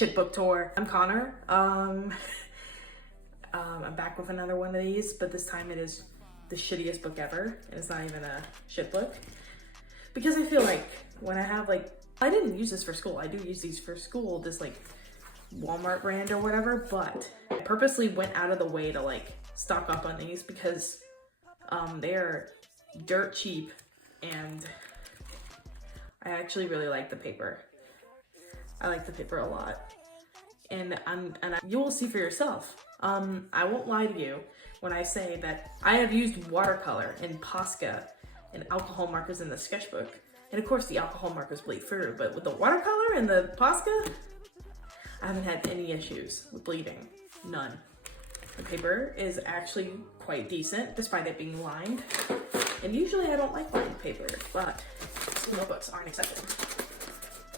Shtbk Tour. I'm Connor. I'm back with another one of these, but this time it is the shittiest book ever, and it's not even a shit book. Because I feel like when I have I didn't use this for school. I do use these for school, this Walmart brand or whatever, but I purposely went out of the way to stock up on these because they are dirt cheap, and I actually really like the paper. I like the paper a lot, and you will see for yourself. I won't lie to you when I say that I have used watercolor and Posca and alcohol markers in the sketchbook, and of course the alcohol markers bleed through, but with the watercolor and the Posca, I haven't had any issues with bleeding. None. The paper is actually quite decent despite it being lined, and usually I don't like lined paper, but school notebooks aren't accepted.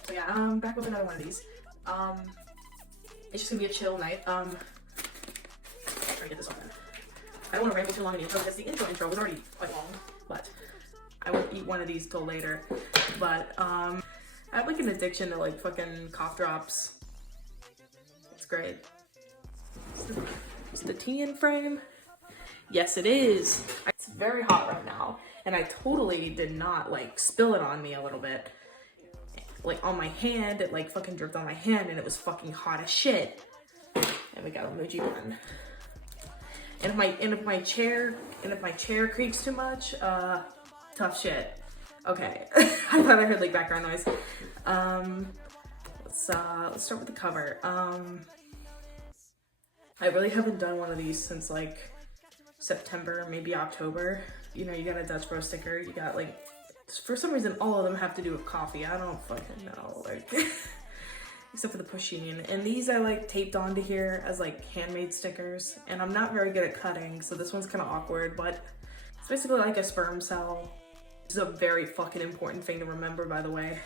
So yeah, I'm back with another one of these. It's just gonna be a chill night. Try to get this open. I don't want to ramble too long in the intro because the intro was already quite long, but I won't eat one of these till later. But I have an addiction to fucking cough drops. It's great. Is the tea in frame? Yes, it is. It's very hot right now, and I totally did not spill it on me a little bit. On my hand, it fucking dripped on my hand, and it was fucking hot as shit. And we got a Muji one. And if my chair creaks too much, tough shit. Okay, I thought I heard background noise. Let's start with the cover. I really haven't done one of these since September, maybe October. You know, you got a Dutch Bro sticker. You got for some reason all of them have to do with coffee. I don't fucking know, except for the push union. And these I taped onto here as handmade stickers, and I'm not very good at cutting, so this one's kind of awkward, but it's basically like a sperm cell. This is a very fucking important thing to remember, by the way,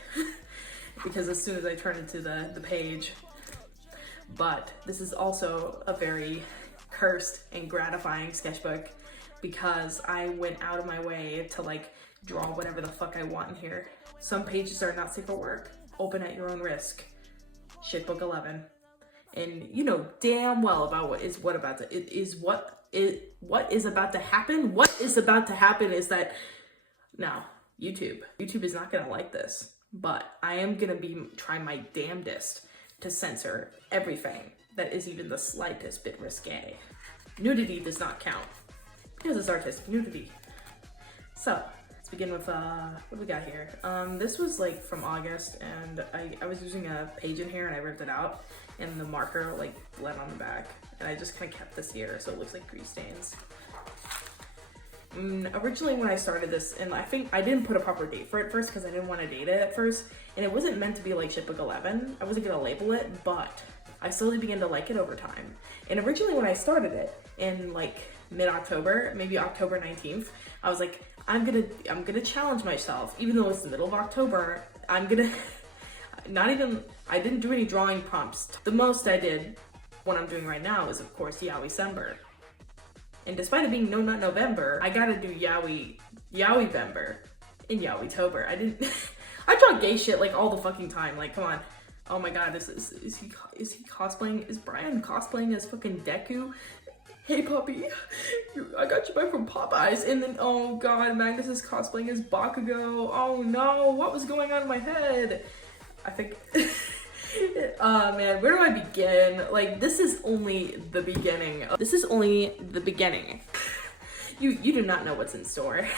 because as soon as I turn into the page. But this is also a very cursed and gratifying sketchbook because I went out of my way to draw whatever the fuck I want in here. Some pages are not safe for work. Open at your own risk. Shtbk 11. And you know damn well about what is about to happen. What is about to happen is that now YouTube is not gonna like this, but I am gonna be trying my damnedest to censor everything that is even the slightest bit risque. Nudity does not count because it's artistic nudity. So let's begin with what do we got here? This was from August, and I was using a page in here and I ripped it out, and the marker bled on the back, and I just kind of kept this here so it looks like grease stains. Originally when I started this, and I think I didn't put a proper date for it first because I didn't want to date it at first, and it wasn't meant to be Shtbk 11. I wasn't gonna label it, but I slowly began to like it over time. And originally when I started it in mid-October, maybe October 19th, I was I'm gonna challenge myself, even though it's the middle of October. I'm gonna I didn't do any drawing prompts. The most I did, what I'm doing right now, is of course Yowie-cember. And despite it being No Nut November, I gotta do Yowie-vember in Yowie-tober. I draw gay shit all the fucking time. Come on. Oh my god, is he cosplaying? Is Brian cosplaying as fucking Deku? Hey puppy, I got you back from Popeyes. And then, oh god, Magnus is cosplaying as Bakugo. Oh no, what was going on in my head? I think, man, where do I begin? This is only the beginning. This is only the beginning. You do not know what's in store.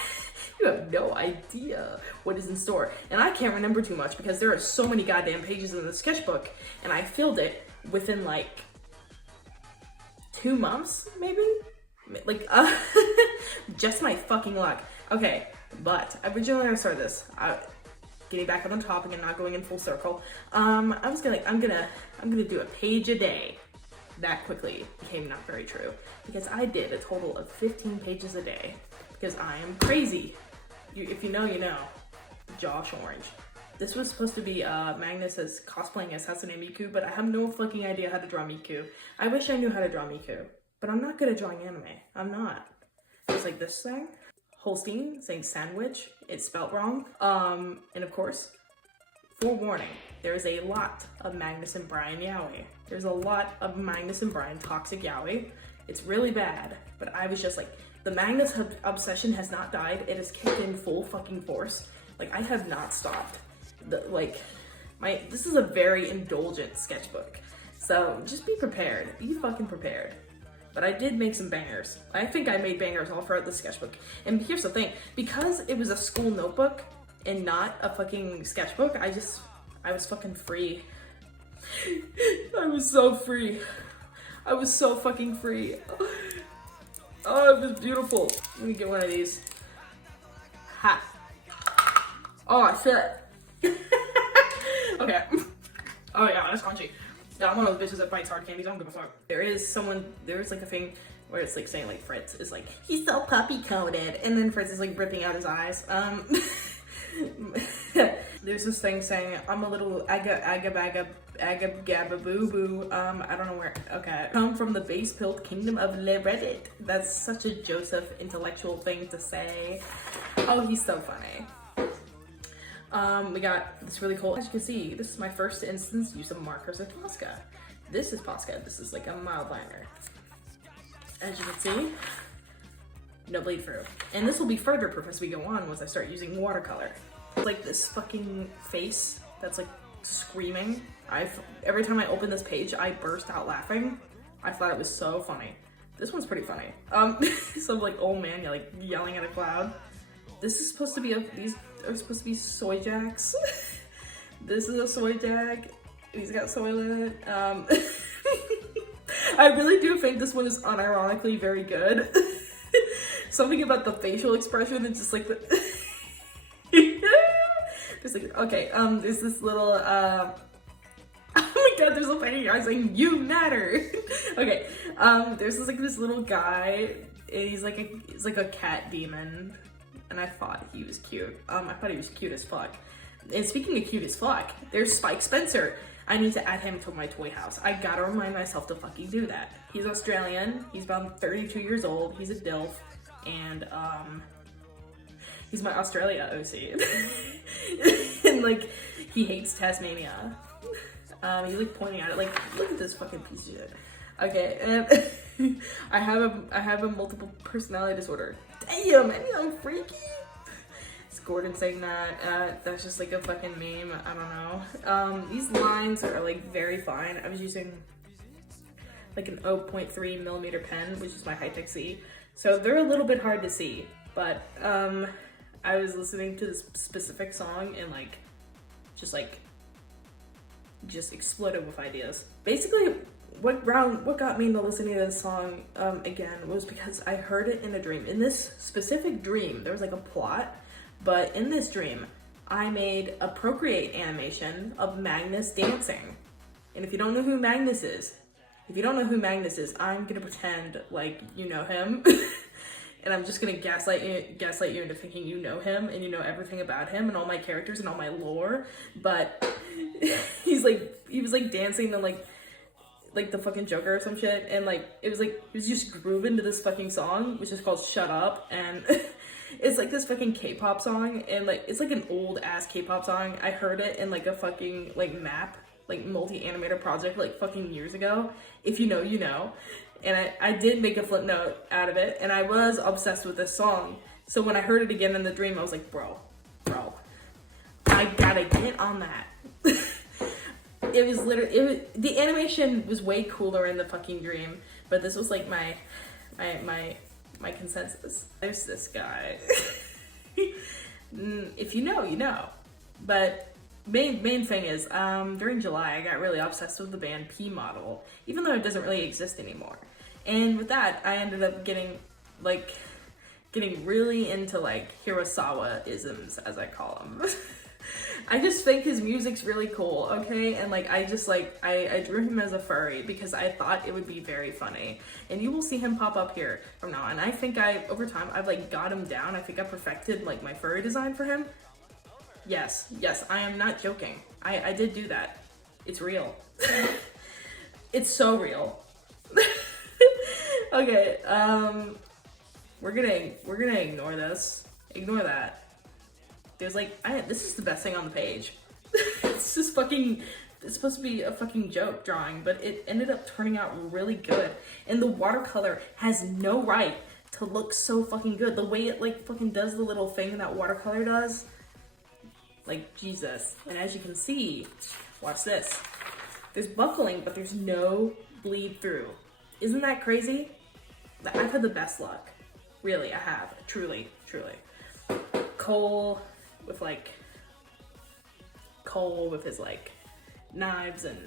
You have no idea what is in store. And I can't remember too much because there are so many goddamn pages in the sketchbook, and I filled it within 2 months, maybe? Just my fucking luck. Okay, but originally when I started this, getting back on topic and not going in full circle, I was I'm gonna do a page a day. That quickly became not very true because I did a total of 15 pages a day because I am crazy. If you know, you know. Josh Orange. This was supposed to be Magnus as cosplaying as Hatsune Miku, but I have no fucking idea how to draw Miku. I wish I knew how to draw Miku, but I'm not good at drawing anime. I'm not. It's this thing. Holstein saying sandwich. It's spelt wrong. And of course, forewarning, there is a lot of Magnus and Brian yaoi. There's a lot of Magnus and Brian toxic yaoi. It's really bad, but I was just like, the Magnus obsession has not died. It has kicked in full fucking force. Like, I have not stopped. This is a very indulgent sketchbook. So just be prepared. Be fucking prepared. But I did make some bangers. I think I made bangers all throughout the sketchbook. And here's the thing, because it was a school notebook and not a fucking sketchbook, I was fucking free. I was so free. I was so fucking free. Oh, it was beautiful. Let me get one of these. Ha. Oh, shit. Okay. Oh yeah, that's crunchy. Yeah, I'm one of those bitches that bites hard candies. I don't give a fuck. There's like a thing where it's like saying like Fritz is like, he's so puppy coated, and then Fritz is like ripping out his eyes. There's this thing saying, I'm a little agab boo boo. I don't know where. Okay. Come from the base pilled kingdom of Le Reddit. That's such a Joseph intellectual thing to say. Oh, he's so funny. We got this really cool, as you can see, this is my first instance use of markers with Posca. This is Posca, this is like a mild liner. As you can see, no bleed through. And this will be further proof as we go on once I start using watercolor. Like this fucking face that's like screaming. Every time I open this page, I burst out laughing. I thought it was so funny. This one's pretty funny. Some like old man like yelling at a cloud. This is supposed to be these are supposed to be soy jacks. This is a soy jack. He's got soy in it. I really do think this one is unironically very good. Something about the facial expression and just like the there's like, okay, there's this little oh my god, there's a funny guy saying you matter. Okay, there's this little guy, and he's like a cat demon. And I thought he was cute. I thought he was cute as fuck. And speaking of cute as fuck, there's Spike Spencer. I need to add him to my toy house. I gotta remind myself to fucking do that. He's Australian. He's about 32 years old. He's a DILF. And, he's my Australia OC. And, like, he hates Tasmania. He's, like, pointing at it, like, look at this fucking piece of shit. Okay, and I have a multiple personality disorder. Damn, I mean, I'm freaky. It's Gordon saying that. That's just like a fucking meme. I don't know. These lines are like very fine. I was using like an 0.3 millimeter pen, which is my high-tech C. So they're a little bit hard to see, but I was listening to this specific song and like just exploded with ideas. Basically, what got me into listening to this song again was because I heard it in a dream. In this specific dream, there was like a plot, but in this dream, I made a Procreate animation of Magnus dancing. And if you don't know who Magnus is, I'm gonna pretend like you know him. And I'm just gonna gaslight you into thinking you know him and you know everything about him and all my characters and all my lore. But he was like dancing to like the fucking Joker or some shit, and like it was just grooving to this fucking song, which is called Shut Up, and it's like this fucking K-pop song, and like it's like an old ass K-pop song. I heard it in like a fucking like map, like multi-animator project like fucking years ago. If you know, you know. And I did make a flip note out of it, and I was obsessed with this song. So when I heard it again in the dream, I was like, bro, I gotta get on that. It was literally, the animation was way cooler in the fucking dream, but this was like my consensus. There's this guy. If you know, you know. But main thing is, during July, I got really obsessed with the band P Model, even though it doesn't really exist anymore. And with that, I ended up getting really into like Hirasawa-isms, as I call them. I just think his music's really cool, okay? And like, I drew him as a furry because I thought it would be very funny. And you will see him pop up here from now on. I think over time, I've like got him down. I think I perfected like my furry design for him. Yes, I am not joking. I did do that. It's real. It's so real. Okay, we're gonna ignore this. Ignore that. There's like, this is the best thing on the page. it's just fucking, it's supposed to be a fucking joke drawing, but it ended up turning out really good. And the watercolor has no right to look so fucking good. The way it like fucking does the little thing that watercolor does, like Jesus. And as you can see, watch this. There's buckling, but there's no bleed through. Isn't that crazy? I've had the best luck. Really, I have. Truly, truly. Cole with his like knives and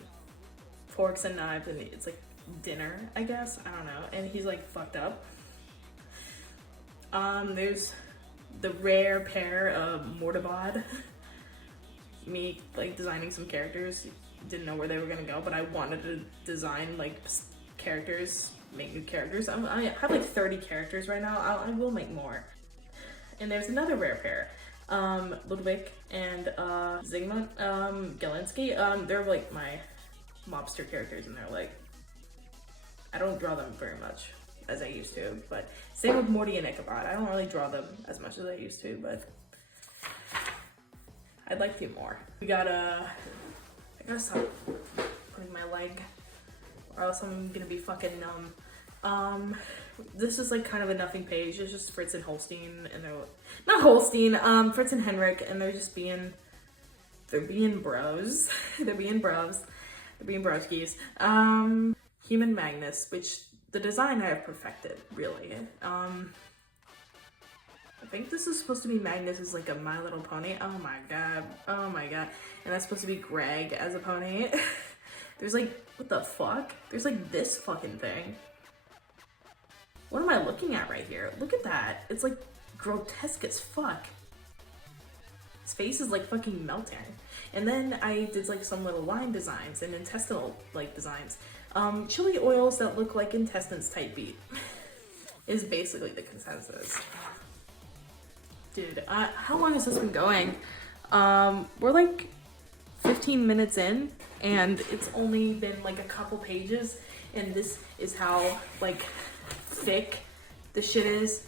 forks and knives, and it's like dinner, I guess. I don't know. And he's like fucked up. There's the rare pair of Mortabod. Me like designing some characters. Didn't know where they were gonna go, but I wanted to design like characters, make new characters. I have like 30 characters right now. I will make more. And there's another rare pair. Ludwig and Zygmunt Galinski. They're like my mobster characters, and they're like, I don't draw them very much as I used to, but same with Morty and Ichabod. I don't really draw them as much as I used to, but I'd like to more. We got I gotta stop putting my leg, or else I'm gonna be fucking numb. This is like kind of a nothing page. It's just Fritz and Holstein, and they're not Holstein, Fritz and Henrik, and they're just being, they're being bros. They're being bros. They're being broskies. Human Magnus, which the design I have perfected, really. I think this is supposed to be Magnus as like a My Little Pony. Oh my god. Oh my god. And that's supposed to be Greg as a pony. There's like, what the fuck? There's like this fucking thing. What am I looking at right here? Look at that. It's like grotesque as fuck. His face is like fucking melting. And then I did like some little line designs and intestinal like designs. Chili oils that look like intestines type beat is basically the consensus. Dude, how long has this been going? We're like 15 minutes in, and it's only been like a couple pages, and this is how like thick the shit is.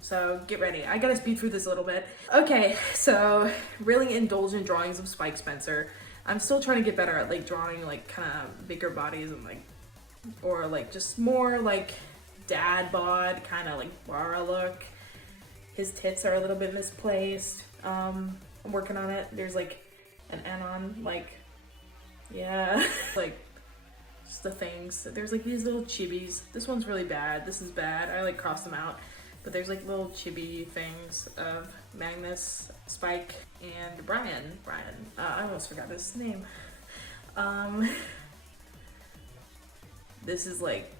So get ready. I gotta speed through this a little bit. Okay, so really indulgent drawings of Spike Spencer. I'm still trying to get better at like drawing like kind of bigger bodies and like, or like just more like dad bod, kind of like Bara look. His tits are a little bit misplaced. I'm working on it. There's like an anon, like, yeah, like just the things. There's like these little chibis. This one's really bad. This is bad. I like crossed them out. But there's like little chibi things of Magnus, Spike, and Brian. I almost forgot his name. This is like,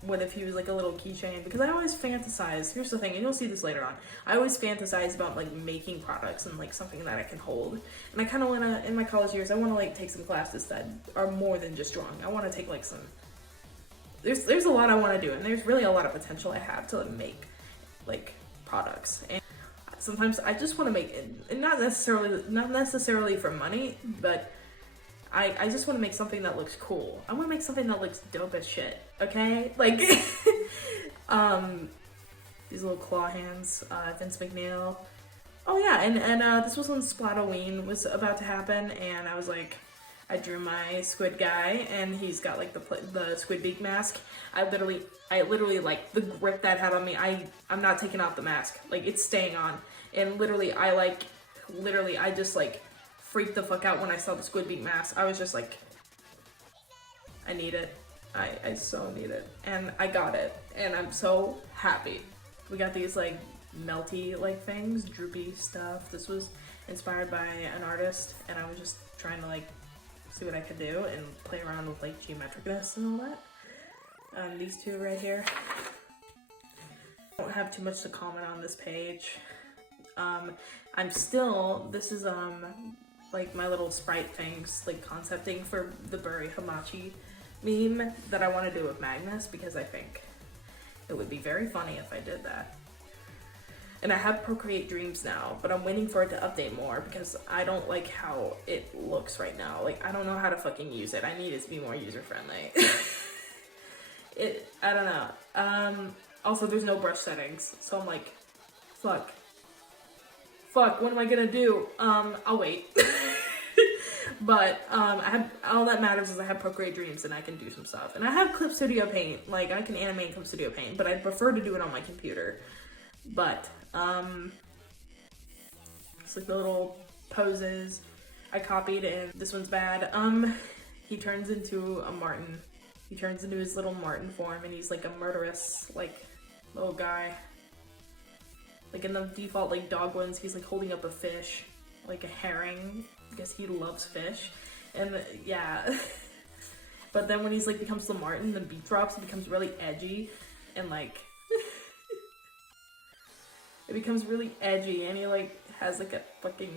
what if he was like a little keychain? Because I always fantasize, here's the thing, and you'll see this later on, I always fantasize about like making products and like something that I can hold. And I kind of want to, in my college years, I want to like take some classes that are more than just drawing. I want to take like some, there's a lot I want to do, and there's really a lot of potential I have to make like products. And sometimes I just want to make it, and not necessarily for money, but I just want to make something that looks cool. I want to make something that looks dope as shit, okay? Like, these little claw hands, Vince McNeil. Oh yeah, and this was when Splatoween was about to happen, and I was like, I drew my squid guy, and he's got like the squid beak mask. I literally like the grip that had on me, I'm not taking off the mask. Like, it's staying on. And I just like freaked the fuck out when I saw the squid beak mask. I was just like, I need it. I so need it. And I got it. And I'm so happy. We got these like melty like things, droopy stuff. This was inspired by an artist, and I was just trying to like see what I could do and play around with like geometricness and all that. These two right here. I don't have too much to comment on this page. This is like my little sprite things, like concepting for the Buri Hamachi meme that I want to do with Magnus, because I think it would be very funny if I did that. And I have Procreate Dreams now, but I'm waiting for it to update more because I don't like how it looks right now. Like, I don't know how to fucking use it. I need it to be more user-friendly. I don't know. Also, there's no brush settings, so I'm like, fuck, what am I gonna do? I'll wait. But I have, all that matters is I have Procreate Dreams and I can do some stuff. And I have Clip Studio Paint, like I can animate in Clip Studio Paint, but I prefer to do it on my computer. But it's like the little poses I copied, and this one's bad. He turns into a martin. He turns into his little martin form, and he's like a murderous, like, little guy. Like in the default, like, dog ones, he's like holding up a fish, like a herring, because he loves fish. And yeah. But then when he's like becomes the martin, the beat drops, it becomes really edgy, and like, it becomes really edgy, and he like has like a fucking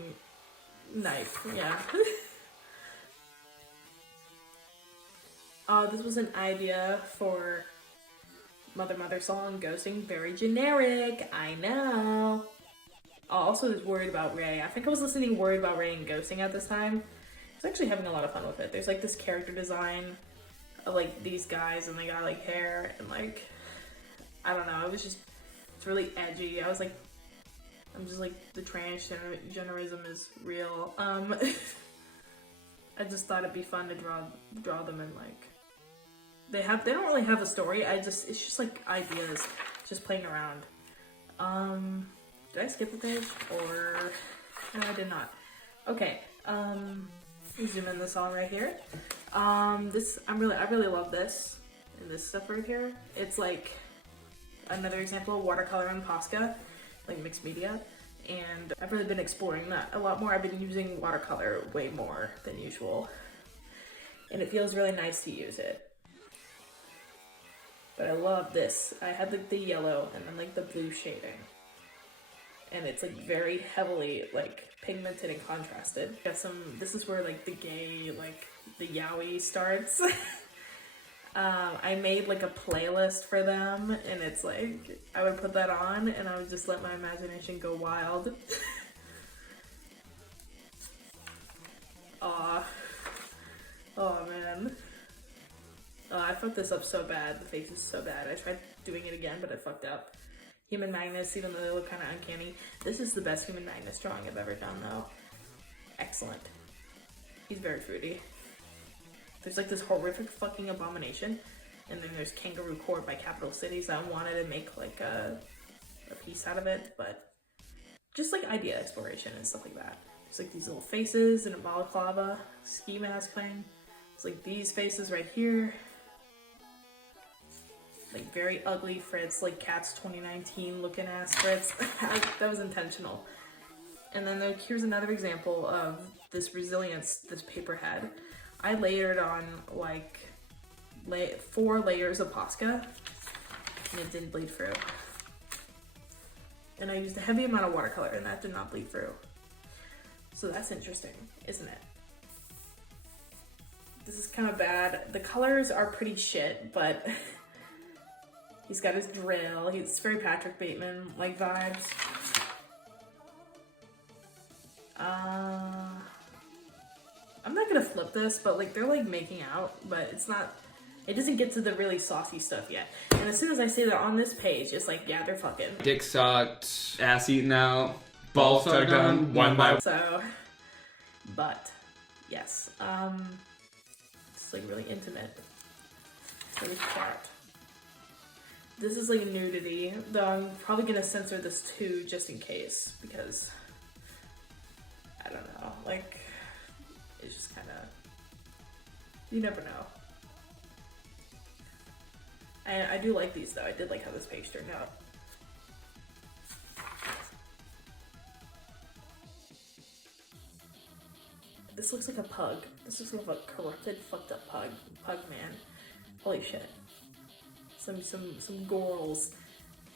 knife, yeah. This was an idea for Mother Mother song, ghosting, very generic, I know. Also was worried about Ray. I think I was listening worried about Ray and ghosting at this time. I was actually having a lot of fun with it. There's like this character design of like these guys, and they got like hair, and like, I don't know, it's really edgy. I was like, I'm just like, the transgenderism is real. I just thought it'd be fun to draw them, and like, they don't really have a story. It's just like ideas, just playing around. Did I skip a page? Or, no, I did not. Okay, we zoom in this song right here. I really love this, and this stuff right here. It's like another example of watercolor and Posca, like mixed media. And I've really been exploring that a lot more. I've been using watercolor way more than usual. And it feels really nice to use it. But I love this. I had like the yellow and then like the blue shading. And it's like very heavily like pigmented and contrasted. This is where like the gay, like the yaoi starts. I made like a playlist for them, and it's like, I would put that on and I would just let my imagination go wild. Aw. Oh man. I fucked this up so bad. The face is so bad. I tried doing it again, but I fucked up. Human Magnus, even though they look kind of uncanny. This is the best Human Magnus drawing I've ever done, though. Excellent. He's very fruity. There's like this horrific fucking abomination, and then there's Kangaroo Court by Capital Cities. I wanted to make like a piece out of it, but just like idea exploration and stuff like that. There's like these little faces and a balaclava ski mask thing. It's like these faces right here. Like very ugly Fritz, like Cats 2019 looking ass Fritz. That was intentional. And then like, here's another example of this resilience this paper had. I layered on like 4 layers of Posca, and it didn't bleed through. And I used a heavy amount of watercolor, and that did not bleed through. So that's interesting, isn't it? This is kind of bad. The colors are pretty shit, but he's got his drill. He's very Patrick Bateman like vibes. I'm not gonna flip this, but like they're like making out, but it doesn't get to the really saucy stuff yet. And as soon as I say that on this page, it's like, yeah, they're fucking. Dick sucked, ass eaten out, balls tugged on, one by one. So, but yes, it's like really intimate, really cat. This is like nudity, though I'm probably gonna censor this too, just in case, because I don't know, like, it's just kind of, you never know. I do like these though. I did like how this page turned out. This looks like a pug. This looks like a corrupted, fucked up pug man. Holy shit. Some gorals.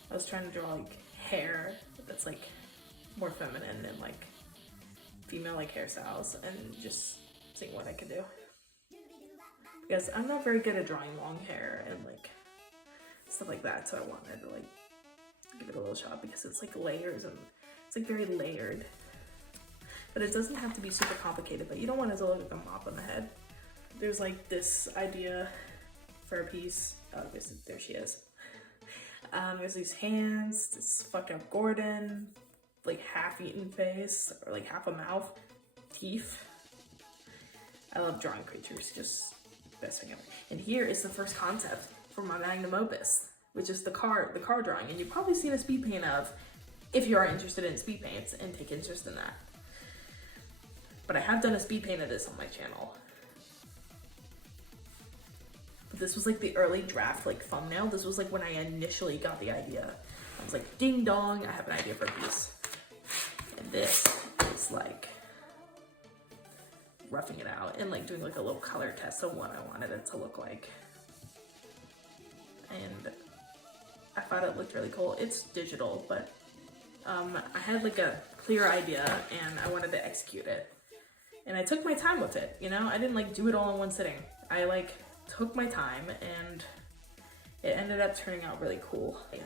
I was trying to draw like hair that's like more feminine and like female like hairstyles, and just seeing what I could do. Because I'm not very good at drawing long hair and like stuff like that, so I wanted to like give it a little shot because it's like layers and it's like very layered. But it doesn't have to be super complicated, but you don't want it to look like a mop on the head. There's like this idea for a piece. Oh, there she is. There's these hands, this fucked up Gordon, like half-eaten face, or like half a mouth, teeth. I love drawing creatures, just best thing ever. And here is the first concept for my magnum opus, which is the car drawing. And you've probably seen a speed paint of, if you are interested in speed paints and take interest in that. But I have done a speed paint of this on my channel. But this was like the early draft, like thumbnail. This was like when I initially got the idea. I was like, ding dong, I have an idea for a piece. And this is like roughing it out and like doing like a little color test of what I wanted it to look like. And I thought it looked really cool. It's digital, but I had like a clear idea and I wanted to execute it. And I took my time with it, you know? I didn't like do it all in one sitting. I like took my time and it ended up turning out really cool. Yeah.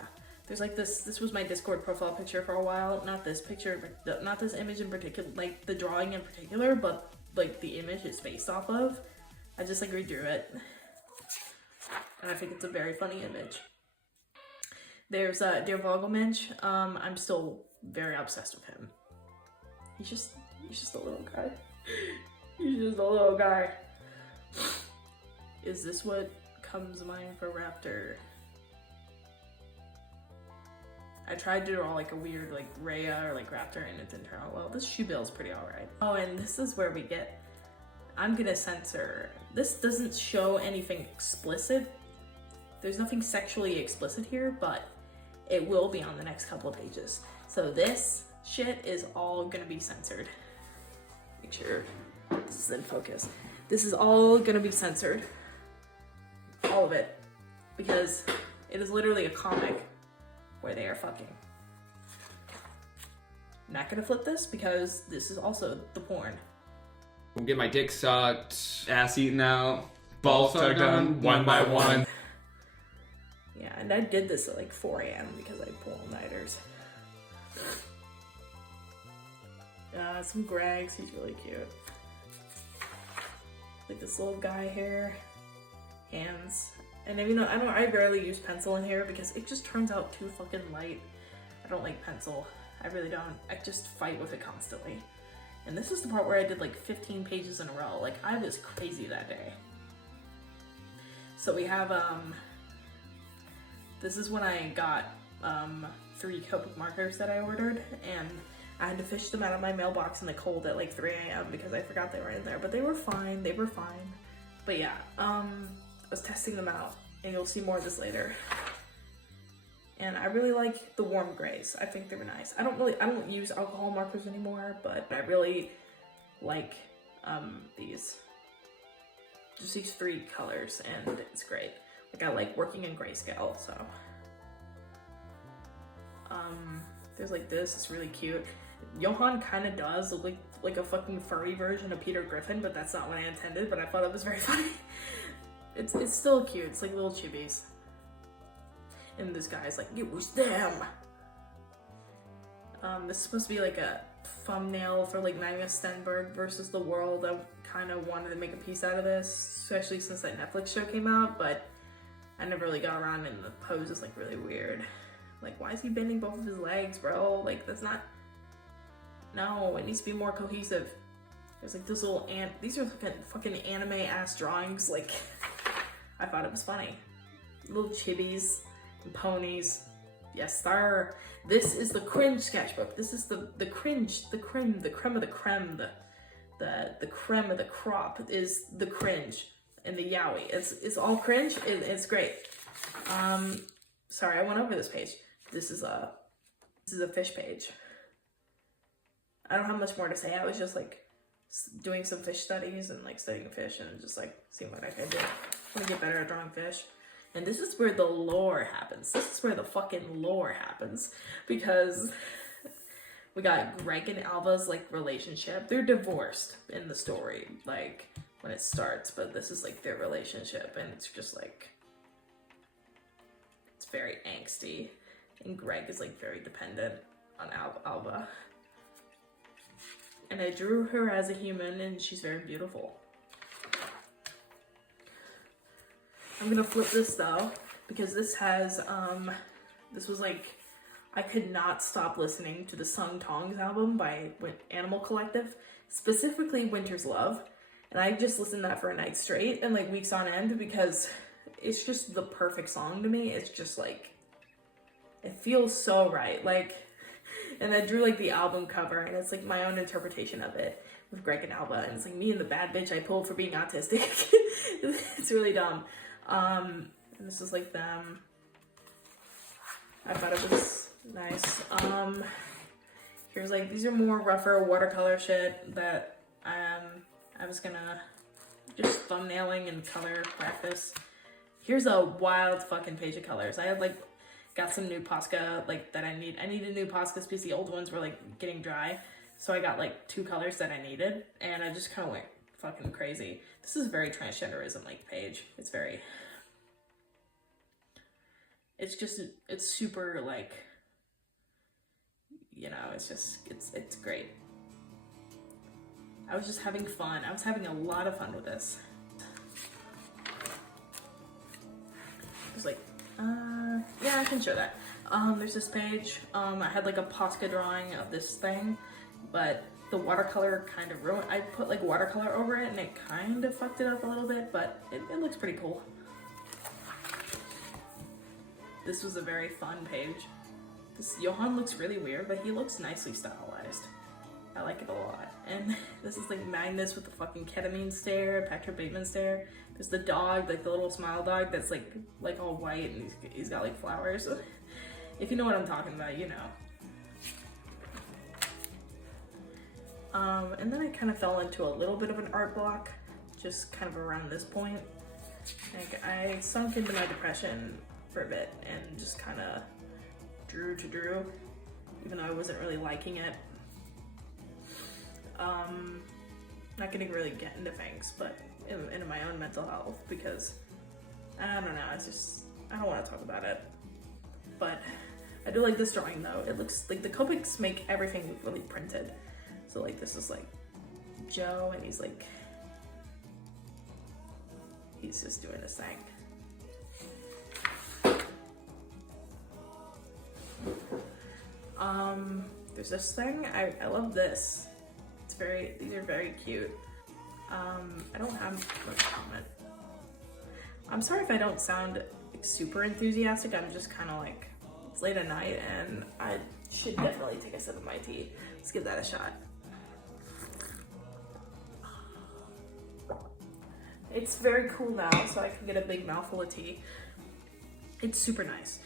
There's like this was my Discord profile picture for a while. Not this picture, not this image in particular, like the drawing in particular, but like the image it's based off of. I just like redrew it. And I think it's a very funny image. There's Der Vogelmensch. I'm still very obsessed with him. He's just a little guy. He's just a little guy. Is this what comes to mind for Raptor? I tried to draw like a weird like Rhea or like Raptor and it didn't turn out well. This shoe bill is pretty alright. Oh, and this is where we get, I'm gonna censor. This doesn't show anything explicit. There's nothing sexually explicit here, but it will be on the next couple of pages. So this shit is all gonna be censored. Make sure this is in focus. This is all gonna be censored. All of it. Because it is literally a comic where they are fucking. I'm not gonna flip this because this is also the porn. We'll get my dick sucked, ass eaten out, balls tugged on one by one. Yeah, and I did this at like 4 a.m. because I pull all-nighters. Some Gregs, he's really cute. Like this little guy here. Hands. And you know, I rarely use pencil in here because it just turns out too fucking light. I don't like pencil. I really don't. I just fight with it constantly. And this is the part where I did like 15 pages in a row. Like I was crazy that day. So we have, this is when I got 3 Copic markers that I ordered, and I had to fish them out of my mailbox in the cold at like 3 a.m. because I forgot they were in there, but they were fine. But yeah, I was testing them out, and you'll see more of this later. And I really like the warm grays. I think they were nice. I don't use alcohol markers anymore, but I really like these. Just these 3 colors, and it's great. Like I like working in grayscale, so. There's like this, it's really cute. Johann kind of does look like a fucking furry version of Peter Griffin, but that's not what I intended, but I thought it was very funny. It's still cute, it's like little chibis. And this guy's like, it was them! This is supposed to be like a thumbnail for like Magnus Stenberg versus the world. I kind of wanted to make a piece out of this, especially since that Netflix show came out, but I never really got around, and the pose is like really weird. Like, why is he bending both of his legs, bro? Like, that's not... No, it needs to be more cohesive. There's like this little these are fucking anime-ass drawings. Like, I thought it was funny. Little chibis and ponies. Yes, sir. This is the cringe sketchbook. This is the creme of the creme, the creme of the crop is the cringe and the yaoi. It's all cringe. It's great. Sorry, I went over this page. This is a fish page. I don't have much more to say. I was just like doing some fish studies and like studying fish and just like seeing what I could do. I want to get better at drawing fish. And this is where the lore happens. This is where the fucking lore happens. Because we got Greg and Alva's like relationship. They're divorced in the story, like when it starts, but this is like their relationship, and it's just like, it's very angsty. And Greg is like very dependent on Alva. And I drew her as a human, and she's very beautiful. I'm gonna flip this though, because this has, this was like, I could not stop listening to the Sung Tongs album by Animal Collective, specifically Winter's Love. And I just listened to that for a night straight and like weeks on end because it's just the perfect song to me. It's just like, it feels so right. Like, and I drew like the album cover and it's like my own interpretation of it with Greg and Alba. And it's like me and the bad bitch I pulled for being autistic. It's really dumb. And this is like them. I thought it was nice. Here's like, these are more rougher watercolor shit that I was gonna just thumbnailing and color practice. Here's a wild fucking page of colors. I had like, got some new Posca like that I need. I needed new Poscas because the old ones were like getting dry. So I got like 2 colors that I needed and I just kind of went fucking crazy. This is very transgenderism like page. It's very, it's just, it's super like, you know, it's just, it's great. I was just having fun. I was having a lot of fun with this. It's like, yeah, I can show that. There's this page. I had like a Posca drawing of this thing, but the watercolor kind of ruined. I put like watercolor over it and it kind of fucked it up a little bit, but it looks pretty cool. This was a very fun page. This Johan looks really weird, but he looks nicely stylized. I like it a lot. And this is like Magnus with the fucking ketamine stare, Patrick Bateman stare. There's the dog, like the little smile dog that's like all white and he's got like flowers. If you know what I'm talking about, you know. And then I kind of fell into a little bit of an art block, just kind of around this point. Like I sunk into my depression for a bit and just kind of drew, even though I wasn't really liking it. Not gonna really get into things, but into my own mental health because I don't know, it's just, I don't want to talk about it. But I do like this drawing though. It looks like the Copics make everything look really printed. So like this is like Joe and he's just doing his thing. There's this thing, I love this. These are very cute. I don't have much comment. I'm sorry if I don't sound like, super enthusiastic. I'm just kind of like, it's late at night and I should definitely take a sip of my tea. Let's give that a shot. It's very cool now, so I can get a big mouthful of tea. It's super nice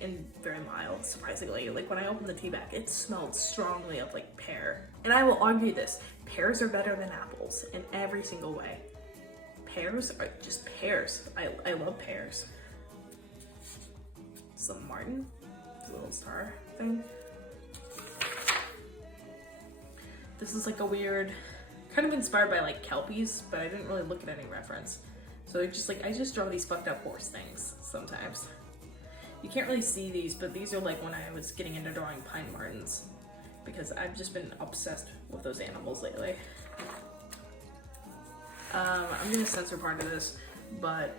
and very mild, surprisingly. Like when I opened the tea bag, it smelled strongly of like pear. And I will argue this, pears are better than apples in every single way. Pears are just pears. I love pears. Some Martin, the little star thing. This is like a weird, kind of inspired by like Kelpies, but I didn't really look at any reference. So it's just like, I just draw these fucked up horse things sometimes. You can't really see these, but these are like when I was getting into drawing pine martens because I've just been obsessed with those animals lately. I'm gonna censor part of this, but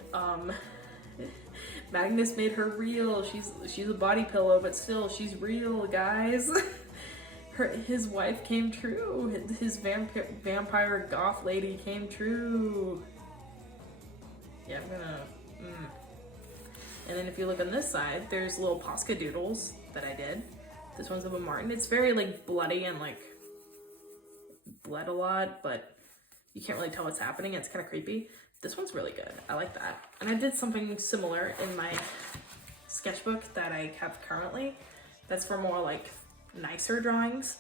Magnus made her real. She's a body pillow, but still she's real, guys. His wife came true. His vampire goth lady came true. Yeah, I'm gonna. And then if you look on this side, there's little Posca doodles that I did. This one's of a Martin. It's very like bloody and like bled a lot, but you can't really tell what's happening. It's kind of creepy. This one's really good. I like that. And I did something similar in my sketchbook that I have currently. That's for more like nicer drawings.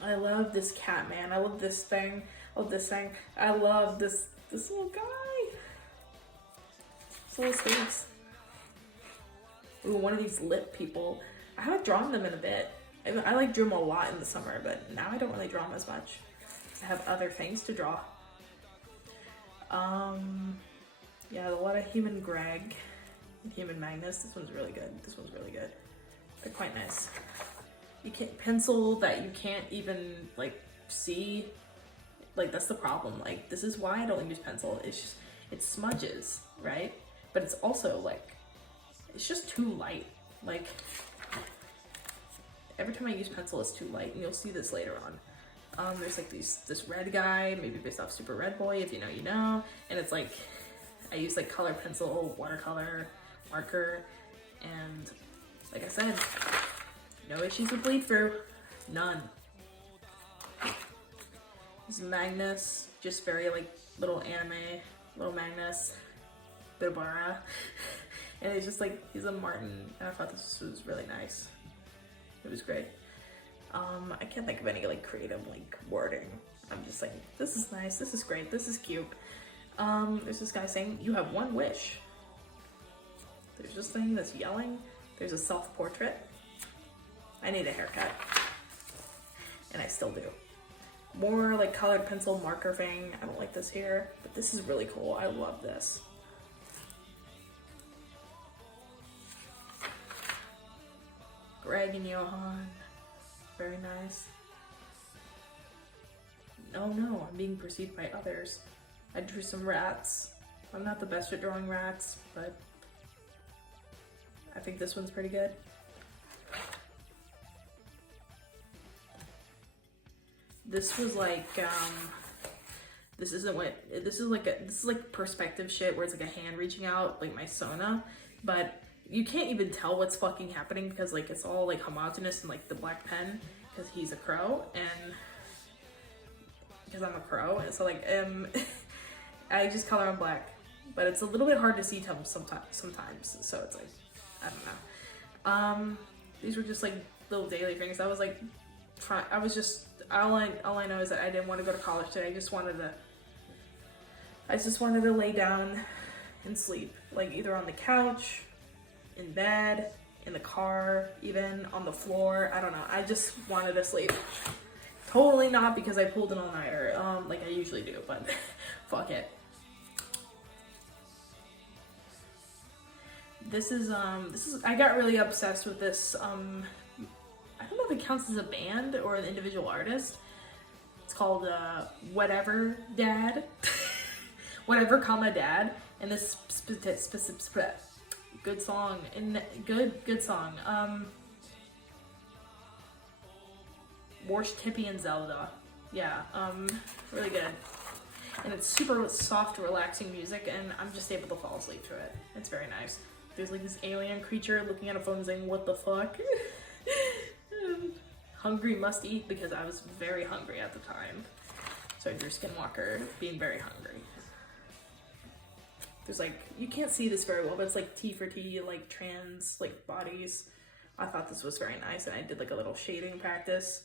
I love this cat, man. I love this thing. I love this thing. I love this little guy. Little sphinx. Ooh, one of these lip people. I haven't drawn them in a bit. I like drew them a lot in the summer, but now I don't really draw them as much. I have other things to draw. Yeah, a lot of Human Greg and Human Magnus. This one's really good. This one's really good. They're quite nice. You can't pencil that you can't even like see. Like that's the problem. Like this is why I don't use pencil. It's just it smudges, right? But it's also like, it's just too light. Like, every time I use pencil, it's too light, and you'll see this later There's like this red guy, maybe based off Super Red Boy, if you know, you know. And it's like, I use like color pencil, watercolor, marker, and like I said, no issues with bleed through, none. This is Magnus, just very like little anime, little Magnus, bit of Bara. And it's just like, he's a Martin, and I thought this was really nice. It was great. I can't think of any like creative like wording. I'm just like, this is nice, this is great, this is cute. There's this guy saying, you have one wish. There's this thing that's yelling. There's a self-portrait. I need a haircut. And I still do. More like colored pencil marker thing. I don't like this here, but this is really cool. I love this. Greg and Johan. Very nice. Oh no, I'm being perceived by others. I drew some rats. I'm not the best at drawing rats, but I think this one's pretty good. This was like, this is like perspective shit where it's like a hand reaching out, like my Sona, but you can't even tell what's fucking happening because like it's all like homogenous and like the black pen because he's a crow and because I'm a crow, and so like I just color on black, but it's a little bit hard to see sometimes, so it's like, I don't know. These were just like little daily things. I was like, all I know is that I didn't want to go to college today. I just wanted to lay down and sleep, like either on the couch, in bed, in the car, even on the floor. I don't know. I just wanted to sleep. Totally not because I pulled an all-nighter, like I usually do, but fuck it. This is, I got really obsessed with this, I don't know if it counts as a band or an individual artist. It's called, Whatever Dad. Whatever, comma, Dad. And this good song, and good song. Worst Tippy and Zelda. Yeah, really good. And it's super soft, relaxing music, and I'm just able to fall asleep to it. It's very nice. There's like this alien creature looking at a phone saying, what the fuck? Hungry must eat, because I was very hungry at the time. So I drew Skinwalker being very hungry. There's like, you can't see this very well, but it's like T for T, like trans, like bodies. I thought this was very nice, and I did like a little shading practice.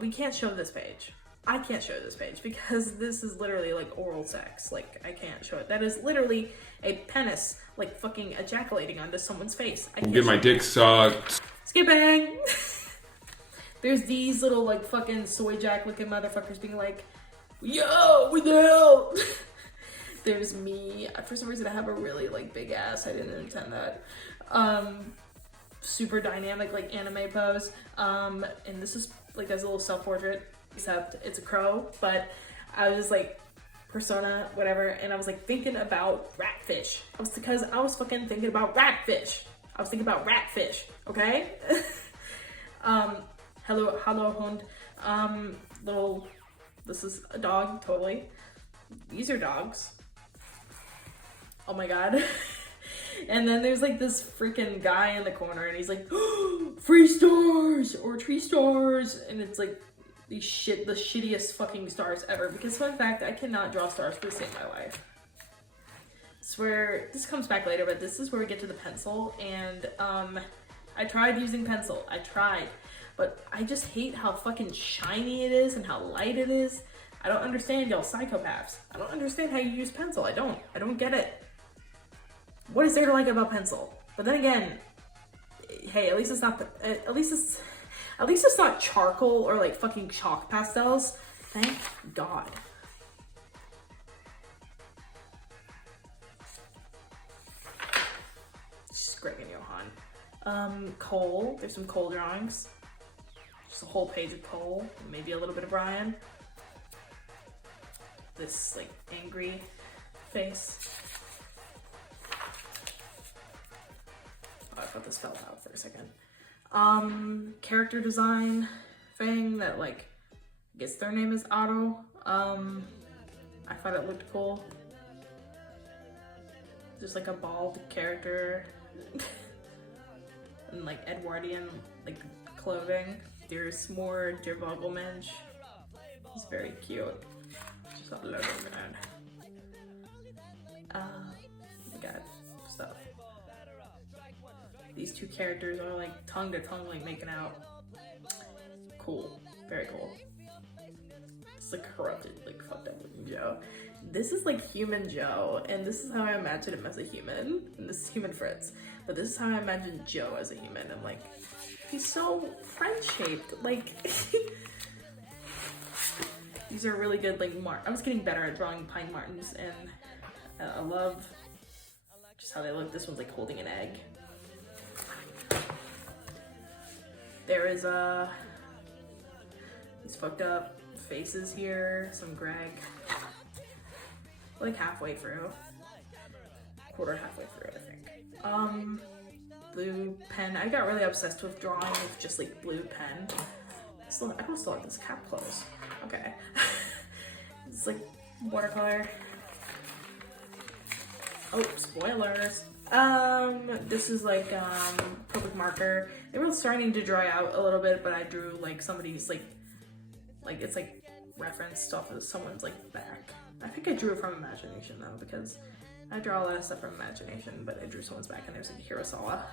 We can't show this page. I can't show this page because this is literally like oral sex. Like, I can't show it. That is literally a penis, like fucking ejaculating onto someone's face. I can't get my dick sucked. Skipping! There's these little like fucking soy jack looking motherfuckers being like, yo, what the hell? There's me. For some reason I have a really like big ass. I didn't intend that. Super dynamic like anime pose. And this is like as a little self-portrait, except it's a crow, but I was like persona, whatever, and I was like thinking about ratfish. Because I was fucking thinking about ratfish. I was thinking about ratfish, okay? Hello hund. This is a dog, totally. These are dogs. Oh my god. And then there's like this freaking guy in the corner and he's like, oh, free stars or tree stars. And it's like the shittiest fucking stars ever. Because fun fact, I cannot draw stars to save my life. Swear, this comes back later, but this is where we get to the pencil. And I tried using pencil. I tried. But I just hate how fucking shiny it is and how light it is. I don't understand y'all psychopaths. I don't understand how you use pencil. I don't get it. What is there to like about pencil? But then again, hey, at least it's not at least it's not charcoal or like fucking chalk pastels. Thank God. Just Greg and Johan. Cole. There's some Cole drawings. Just a whole page of Cole, maybe a little bit of Brian. This like angry face. I thought this fell out for a second. Character design thing that like guess their name is Otto. I thought it looked cool. Just like a bald character and like Edwardian like clothing. There's more Vogelmensch. He's very cute. Just a logo man. We got stuff. These two characters are like tongue to tongue, like making out. Cool. Very cool. It's like corrupted, like fucked up looking Joe. This is like human Joe, and this is how I imagine him as a human. And this is human Fritz. But this is how I imagine Joe as a human. I'm like, he's so French-shaped. Like, these are really good, like, I was getting better at drawing pine martens, and I love just how they look. This one's like holding an egg. There is these fucked up faces here, some Greg, like halfway through, halfway through, I think. Blue pen. I got really obsessed with drawing with just like blue pen. I can still have this cap closed. Okay. It's like watercolor. Oh, spoilers. This is like Copic marker. They were starting to dry out a little bit, but I drew like somebody's like it's like referenced off of someone's like back. I think I drew it from imagination though, because I draw a lot of stuff from imagination, but I drew someone's back, and there's like Hirasawa.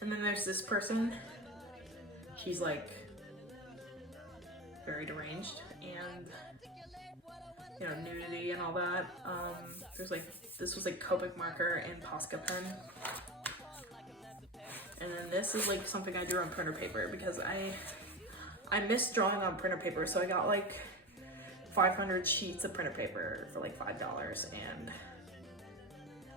And then there's this person. She's like very deranged, and you know, nudity and all that. There's like, this was like Copic marker and Posca pen. And then this is like something I drew on printer paper, because I missed drawing on printer paper, so I got like 500 sheets of printer paper for like $5, and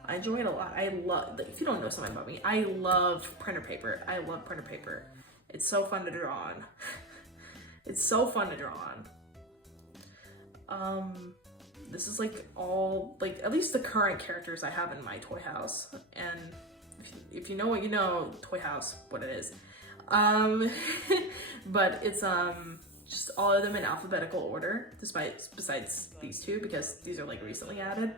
I enjoy it a lot. I love, like, if you don't know something about me, I love printer paper. I love printer paper. It's so fun to draw on. It's so fun to draw on. This is like all, like, at least the current characters I have in my toy house, and if you know what you know, toy house, what it is. But it's just all of them in alphabetical order, besides these two, because these are like recently added.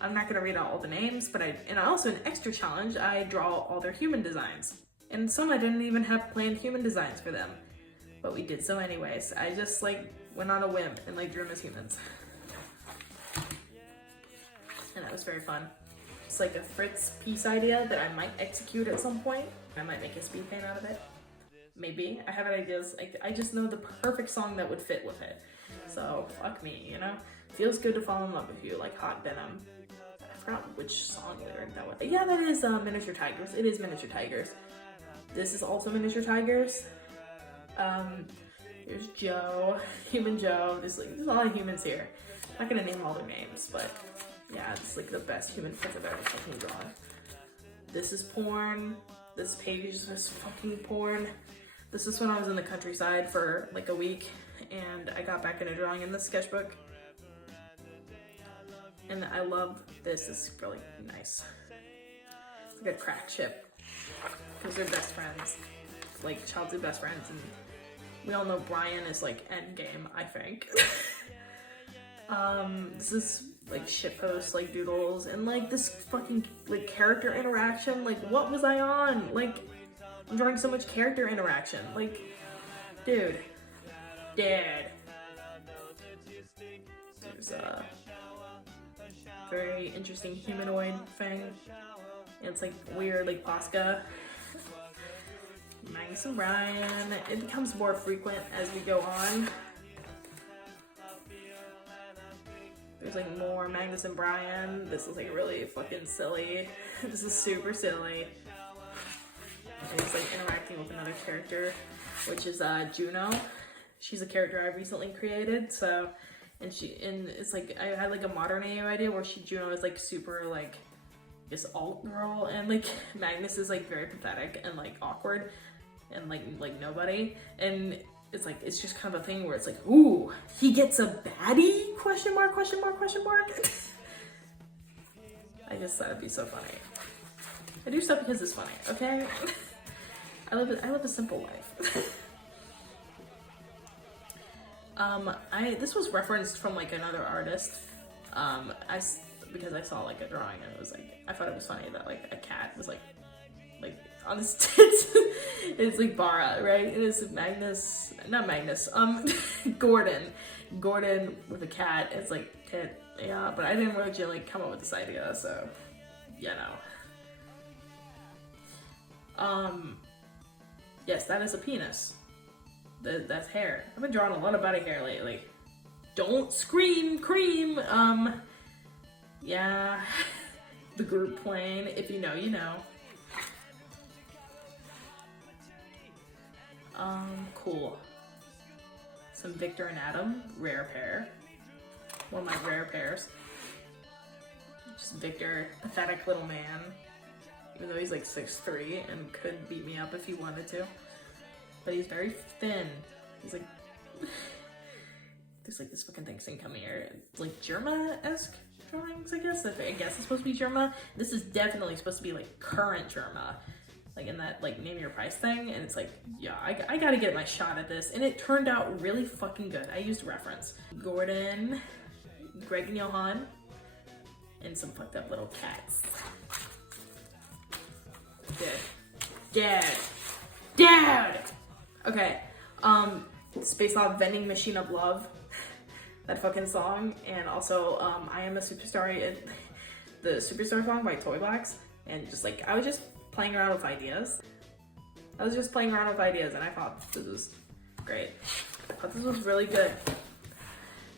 I'm not gonna read out all the names, but and also an extra challenge, I draw all their human designs. And some I didn't even have planned human designs for them, but we did so anyways. I just like went on a whim and like drew them as humans. And that was very fun. It's like a Fritz piece idea that I might execute at some point. I might make a speed paint out of it. Maybe. I have ideas. I just know the perfect song that would fit with it. So, fuck me, you know? Feels good to fall in love with you, like Hot Venom. I forgot which song lyric that was. Yeah, that is Miniature Tigers. It is Miniature Tigers. This is also Miniature Tigers. Here's Joe. Human Joe. There's a lot of humans here. I'm not gonna name all their names, but yeah, it's like the best human prints I've ever fucking drawn. This is porn. This page is just fucking porn. This is when I was in the countryside for like a week, and I got back into drawing in the sketchbook. And I love this. This is really nice. It's like a crack ship, because they're best friends, like childhood best friends, and we all know Brian is like endgame, I think. This is like shitpost, like doodles, and like this fucking like character interaction. Like, what was I on? Like, I'm drawing so much character interaction. Like, dude. There's a very interesting humanoid thing. And it's like weird, like Posca. Magnus and Brian. It becomes more frequent as we go on. There's like more Magnus and Brian. This is like really fucking silly. This is super silly. And he's like interacting with another character, which is Juno. She's a character I recently created. So, and it's like I had like a modern AU idea where Juno is like super like this alt girl, and like Magnus is like very pathetic and like awkward and like nobody, and it's like, it's just kind of a thing where it's like, ooh, he gets a baddie? Question mark, question mark, question mark. I just thought it'd be so funny. I do stuff because it's funny, okay? I live a simple life. This was referenced from like another artist. Because I saw like a drawing and it was like, I thought it was funny that like a cat was like on his tits. It's like Bara, right? It is not Magnus, Gordon with a cat. It's like tit, yeah, but I didn't really like come up with this idea, so you know. Yes, that is a penis. That's hair. I've been drawing a lot of body hair lately. Don't scream, cream. Yeah, the group plane. If you know, you know. Cool. Some Victor and Adam, rare pair. One of my rare pairs. Just Victor, pathetic little man. Even though he's like 6'3" and could beat me up if he wanted to. But he's very thin. He's like... There's like this fucking thing saying come here. It's like Germa-esque drawings, I guess. I guess it's supposed to be Germa. This is definitely supposed to be like current Germa. Like in that like name your price thing. And it's like, yeah, I gotta get my shot at this. And it turned out really fucking good. I used reference. Gordon, Greg and Johan, and some fucked up little cats. Dead. Okay. It's based off Vending Machine of Love. That fucking song. And also, I Am a Superstar, the Superstar song by Toy Blacks. And just like, I was just playing around with ideas. And I thought this was great. I thought this was really good.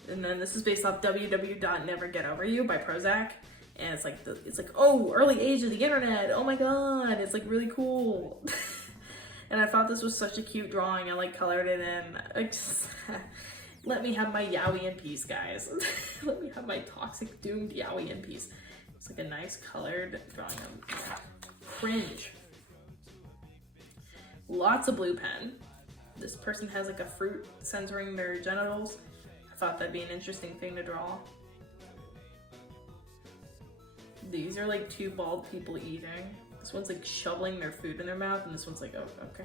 And then this is based off www.nevergetoveryou by Prozac. And it's like, oh, early age of the internet. Oh my god, it's like really cool. And I thought this was such a cute drawing. I like colored it in. Let me have my yaoi in peace, guys. Let me have my toxic doomed yaoi in peace. It's like a nice colored drawing of cringe. Lots of blue pen. This person has like a fruit censoring their genitals. I thought that'd be an interesting thing to draw. These are like two bald people eating. This one's like shoveling their food in their mouth, and this one's like, oh, okay.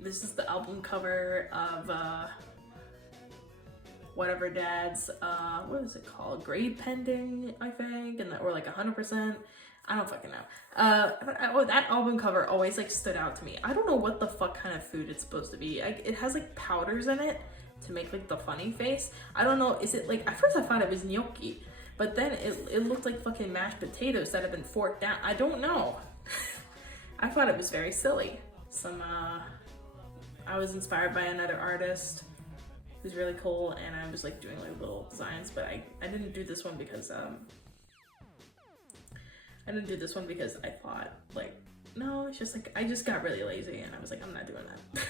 This is the album cover of whatever dad's, what is it called? Grade pending, I think, and or like 100%. I don't fucking know. That album cover always like stood out to me. I don't know what the fuck kind of food it's supposed to be. It has like powders in it to make like the funny face. I don't know, is it like, at first I thought it was gnocchi, but then it looked like fucking mashed potatoes that have been forked down. I don't know. I thought it was very silly. I was inspired by another artist who's really cool, and I was like doing like little designs, but I didn't do this one because I thought like, no, it's just like, I just got really lazy and I was like, I'm not doing that.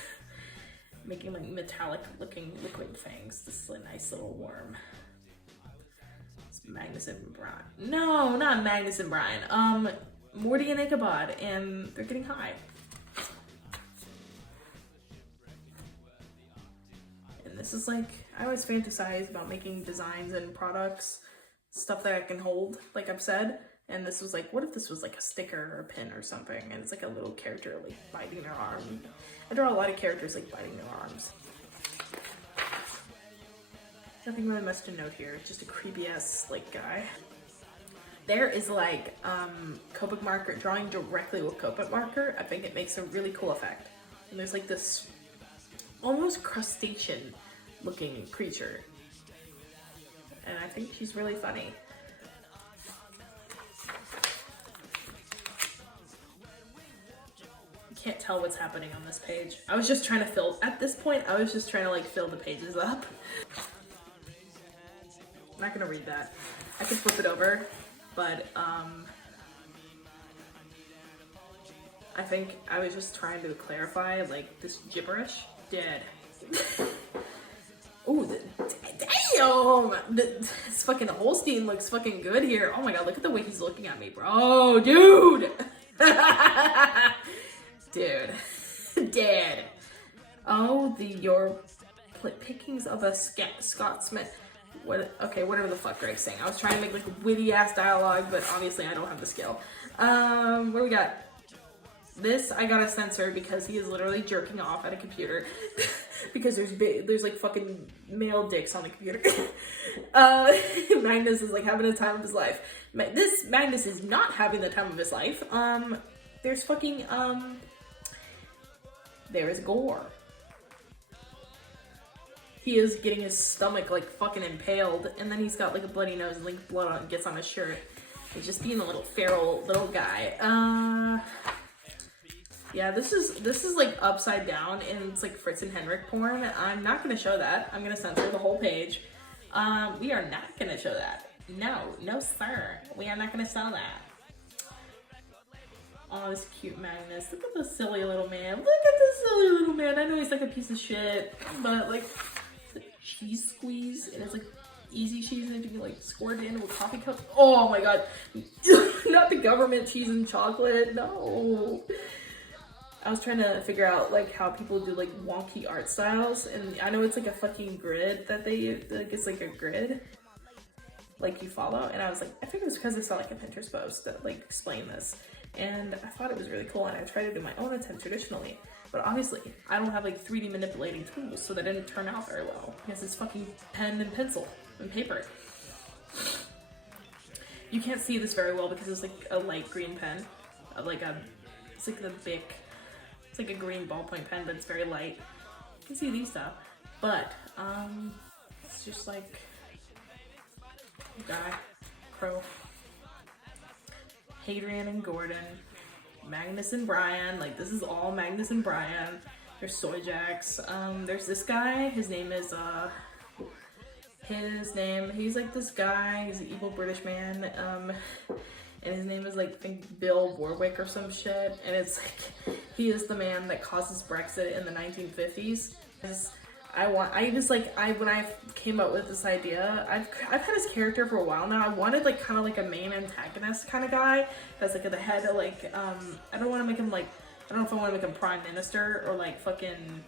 Making like metallic looking liquid things. This is a nice little worm. It's Magnus and Brian. No, not Magnus and Brian. Morty and Ichabod, and they're getting high. And this is like, I always fantasize about making designs and products, stuff that I can hold, like I've said. And this was like, what if this was like a sticker or a pin or something, and it's like a little character like biting their arm. I draw a lot of characters like biting their arms. Nothing really much to note here, just a creepy ass like guy. There is like Copic marker, drawing directly with Copic marker. I think it makes a really cool effect. And there's like this almost crustacean looking creature. And I think she's really funny. Can't tell what's happening on this page. I was just trying to fill, at this point, I was just trying to like fill the pages up. I'm not gonna read that. I can flip it over, but I think I was just trying to clarify like this gibberish. Dead. Ooh, damn! This fucking Holstein looks fucking good here. Oh my god, look at the way he's looking at me, bro. Dude! Dude. Dead. Oh, your pickings of a Scotsman. Okay, whatever the fuck Greg's saying. I was trying to make like witty ass dialogue, but obviously I don't have the skill. What do we got? This I gotta censor because he is literally jerking off at a computer because there's like fucking male dicks on the computer. Magnus is like having the time of his life. This Magnus is not having the time of his life. There's fucking there is gore. He is getting his stomach like fucking impaled, and then he's got like a bloody nose and like blood gets on his shirt. He's just being a little feral little guy. Yeah, this is like upside down, and it's like Fritz and Henrik porn. I'm not gonna show that. I'm gonna censor the whole page. We are not gonna show that. No sir. We are not gonna sell that. Oh, this cute Magnus. Look at the silly little man. Look at the silly little man. I know he's like a piece of shit, but like cheese squeeze, and it's like easy cheese, and you can like squirt it in with coffee cups. Oh my god. Not the government cheese and chocolate. No. I was trying to figure out like how people do like wonky art styles, and I know it's like a fucking grid that they like, it's like a grid like you follow, and I was like, I think it was because I saw like a Pinterest post that like explained this, and I thought it was really cool, and I tried to do my own attempt traditionally, but obviously I don't have like 3D manipulating tools, so that didn't turn out very well because it's fucking pen and pencil and paper. You can't see this very well because it's like a light green pen, it's like the Bic. It's like a green ballpoint pen, but it's very light. You can see these stuff, but it's just like guy, Crow, Hadrian and Gordon, Magnus and Brian. Like this is all Magnus and Brian. There's Soy Jacks. There's this guy. His name is he's like this guy. He's an evil British man. And his name is like, I think Bill Warwick or some shit. And it's like, he is the man that causes Brexit in the 1950s. When I came up with this idea, I've had his character for a while now. I wanted like kind of like a main antagonist kind of guy that's like at the head of like, I don't want to make him like, I don't know if I want to make him prime minister or like fucking,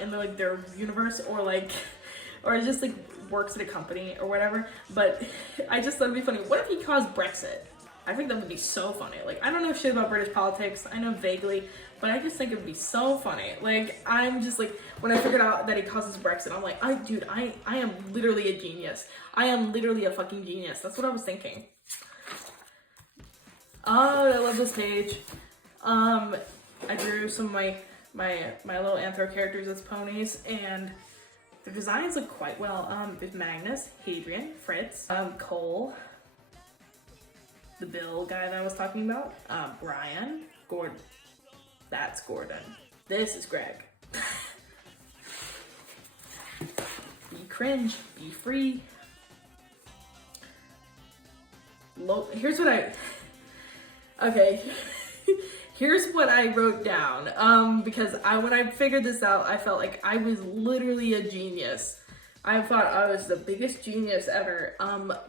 in like their universe, or like, or just like works at a company or whatever, but I just thought it'd be funny. What if he caused Brexit? I think that would be so funny. Like, I don't know shit about British politics. I know vaguely, but I just think it would be so funny. Like, I'm just like, when I figured out that he causes Brexit, I'm like, I am literally a genius. I am literally a fucking genius. That's what I was thinking. Oh, I love this page. I drew some of my little anthro characters as ponies, and the designs look quite well. There's Magnus, Hadrian, Fritz, Cole, the Bill guy that I was talking about, Brian, Gordon. That's Gordon. This is Greg. Be cringe, be free. Here's what I wrote down, because when I figured this out, I felt like I was literally a genius. I thought I was the biggest genius ever.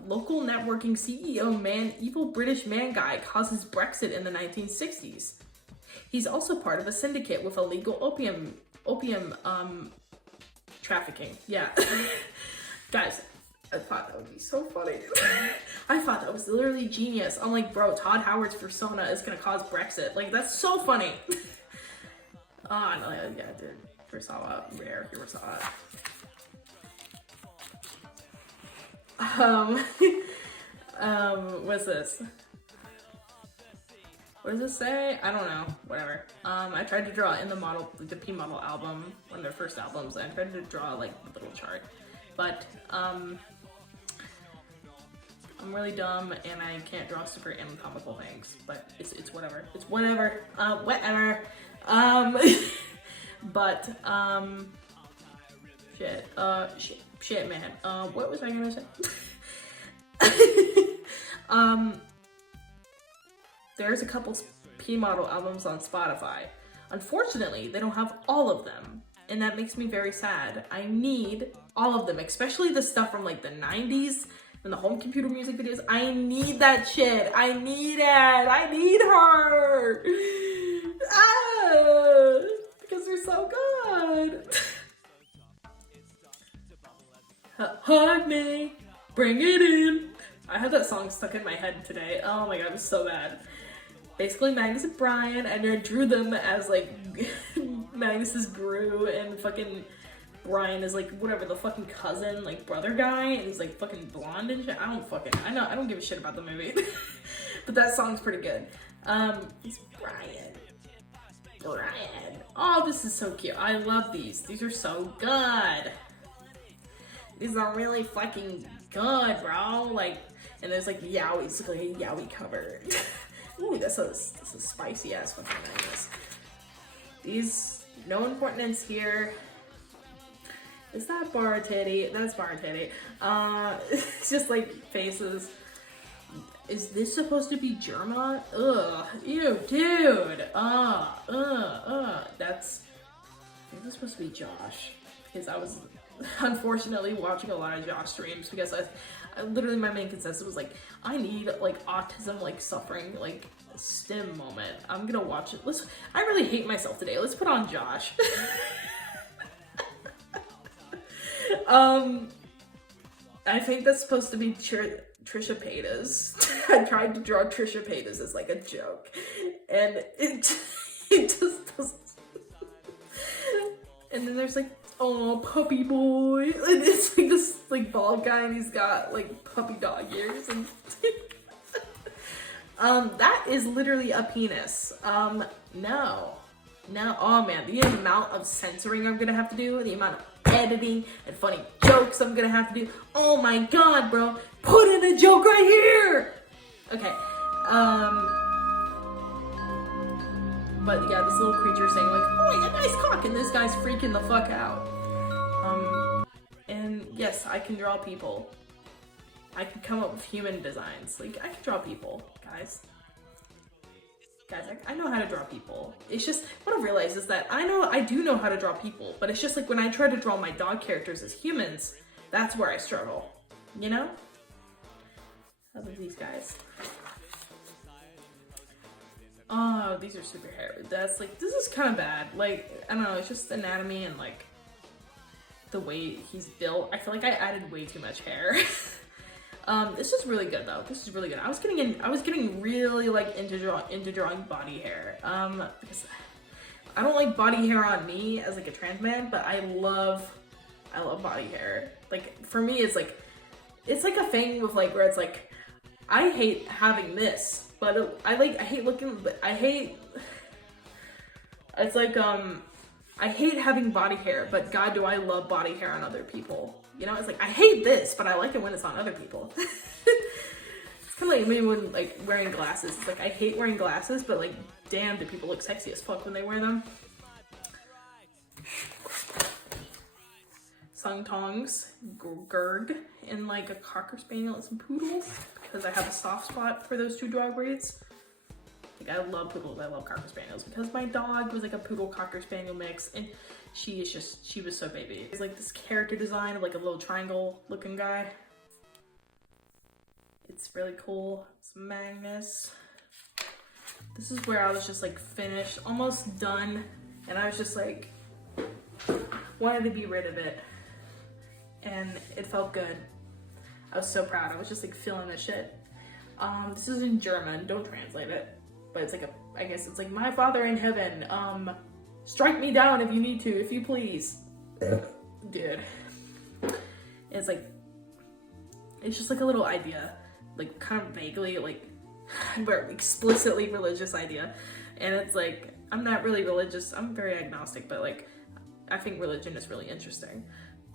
Local networking CEO man, evil British man guy causes Brexit in the 1960s. He's also part of a syndicate with illegal opium trafficking. Yeah. Guys, I thought that would be so funny. I thought that was literally genius. I'm like, bro, Todd Howard's persona is gonna cause Brexit. Like, that's so funny. Oh, no, yeah, dude. Kurosawa, rare Kurosawa. What's this? What does this say? I don't know. Whatever. I tried to draw in the P Model album, one of their first albums. I tried to draw like a little chart, but I'm really dumb and I can't draw super anatomical things. But it's whatever. It's whatever. Whatever. But shit, man. What was I gonna say? There's a couple P Model albums on Spotify. Unfortunately, they don't have all of them, and that makes me very sad. I need all of them, especially the stuff from like the 90s and the home computer music videos. I need that shit. I need it. I need her. Because they're so good. Hug me, bring it in. I had that song stuck in my head today. Oh my god, it was so bad. basically Magnus and Brian, and I drew them as like Magnus is Gru and fucking Brian is like whatever the fucking cousin, like brother guy, and he's like fucking blonde and shit. I don't give a shit about the movie. But that song's pretty good. He's Brian. Oh, this is so cute. I love these. These are so good. These are really fucking good, bro. Like, and there's like Yowie. It's like a Yowie cover. Ooh, that's a spicy ass fucking Magnus. These, no importance here. Is that bar titty? That's bar titty. It's just like faces. Is this supposed to be Germa? Ugh, ew, dude. That's, I think that's supposed to be Josh. Because I was unfortunately watching a lot of Josh streams because I literally, my main consensus was like, I need like autism, like suffering, like stim moment. I'm gonna watch it. I really hate myself today. Let's put on Josh. I think that's supposed to be Trisha Paytas. I tried to draw Trisha Paytas as like a joke, and it just doesn't. And then there's like, oh, puppy boy. And it's like this like bald guy, and he's got like puppy dog ears, and that is literally a penis. No. Oh man, the amount of censoring I'm gonna have to do, the amount of editing and funny jokes I'm gonna have to do. Oh my god, bro. Put in a joke right here! Okay, but yeah, this little creature saying like, oh, you nice cock, and this guy's freaking the fuck out. And yes, I can draw people. I can come up with human designs. Like, I can draw people, guys. I know how to draw people. It's just, what I've realized is that I do know how to draw people, but it's just like when I try to draw my dog characters as humans, that's where I struggle, you know? How about these guys? Oh, these are super hairy. That's like, this is kind of bad. Like, I don't know, it's just anatomy and like the way he's built. I feel like I added way too much hair. This is really good though. This is really good. I was getting really like into drawing body hair. Because I don't like body hair on me as like a trans man, but I love body hair. Like for me, it's like a thing with like where it's like I hate having this, but I hate looking. But I hate. It's like I hate having body hair, but God, do I love body hair on other people. You know, it's like, I hate this, but I like it when it's on other people. It's kind of like maybe when, like, wearing glasses. It's like, I hate wearing glasses, but, like, damn, do people look sexy as fuck when they wear them. Sung Tongs, Gurg, and, like, a Cocker Spaniel and some Poodles, because I have a soft spot for those two dog breeds. Like, I love Poodles, I love Cocker Spaniels, because my dog was, like, a Poodle Cocker Spaniel mix, and she was so baby. It's like this character design of like a little triangle looking guy. It's really cool. It's Magnus. This is where I was just like finished, almost done. And I was just like, wanted to be rid of it. And it felt good. I was so proud. I was just like feeling the shit. This is in German, don't translate it. But it's like I guess it's like, my father in heaven, strike me down if you need to, if you please. Dude. It's like, it's just like a little idea, like kind of vaguely, like, explicitly religious idea. And it's like, I'm not really religious, I'm very agnostic, but like, I think religion is really interesting.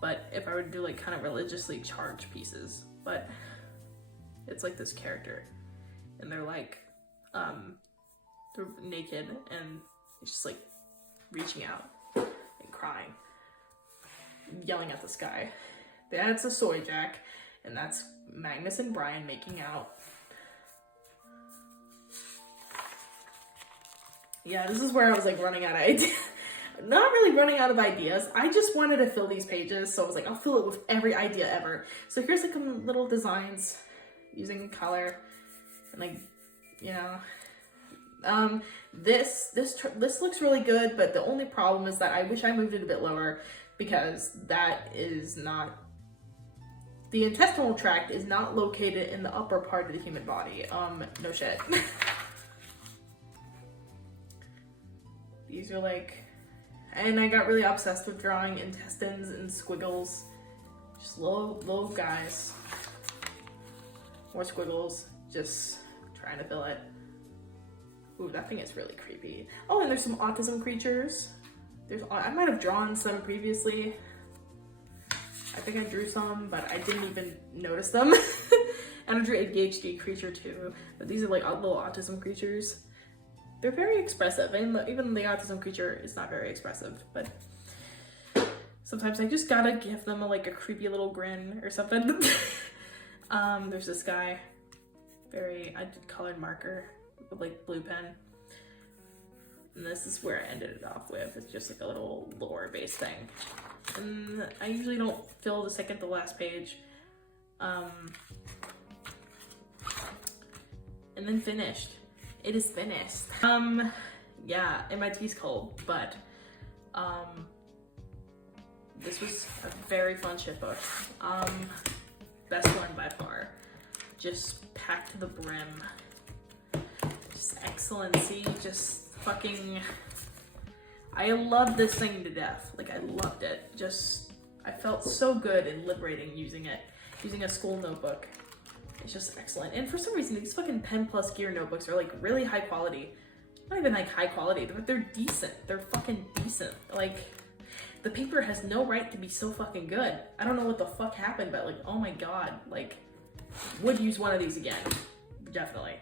But if I were to do like kind of religiously charged pieces, but it's like this character, and they're like, they're naked, and it's just like, reaching out and crying, yelling at the sky. That's a soy jack, and that's Magnus and Brian making out. Yeah, this is where I was like running out of ideas. Not really running out of ideas. I just wanted to fill these pages, so I was like, I'll fill it with every idea ever. So here's like some little designs using color, and like, you know. This looks really good, but the only problem is that I wish I moved it a bit lower, because that is not, the intestinal tract is not located in the upper part of the human body. No shit. These are like, and I got really obsessed with drawing intestines and squiggles. Just little guys. More squiggles, just trying to fill it. Ooh, that thing is really creepy. Oh, and there's some autism creatures. I might have drawn some previously. I think I drew some, but I didn't even notice them. And I drew a ADHD creature too. But these are like little autism creatures. They're very expressive, and even the autism creature is not very expressive, but sometimes I just gotta give them a creepy little grin or something. There's this guy. I did colored marker with like blue pen. And this is where I ended it off with. It's just like a little lore-based thing. And I usually don't fill the second to last page. And then finished. It is finished. Yeah, and my tea's cold, but this was a very fun shipbook. Best one by far. Just packed to the brim. Just excellency, just fucking, I love this thing to death. Like, I loved it. I felt so good and liberating using it. Using a school notebook. It's just excellent. And for some reason, these fucking Pen Plus Gear notebooks are like really high quality. Not even like high quality, but they're decent. They're fucking decent. Like, the paper has no right to be so fucking good. I don't know what the fuck happened, but like, oh my god. Like, would use one of these again. Definitely.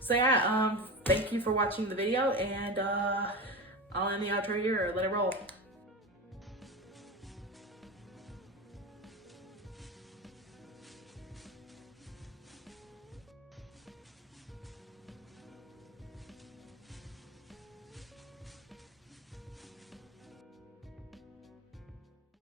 So yeah, thank you for watching the video, and I'll end the outro here, or let it roll.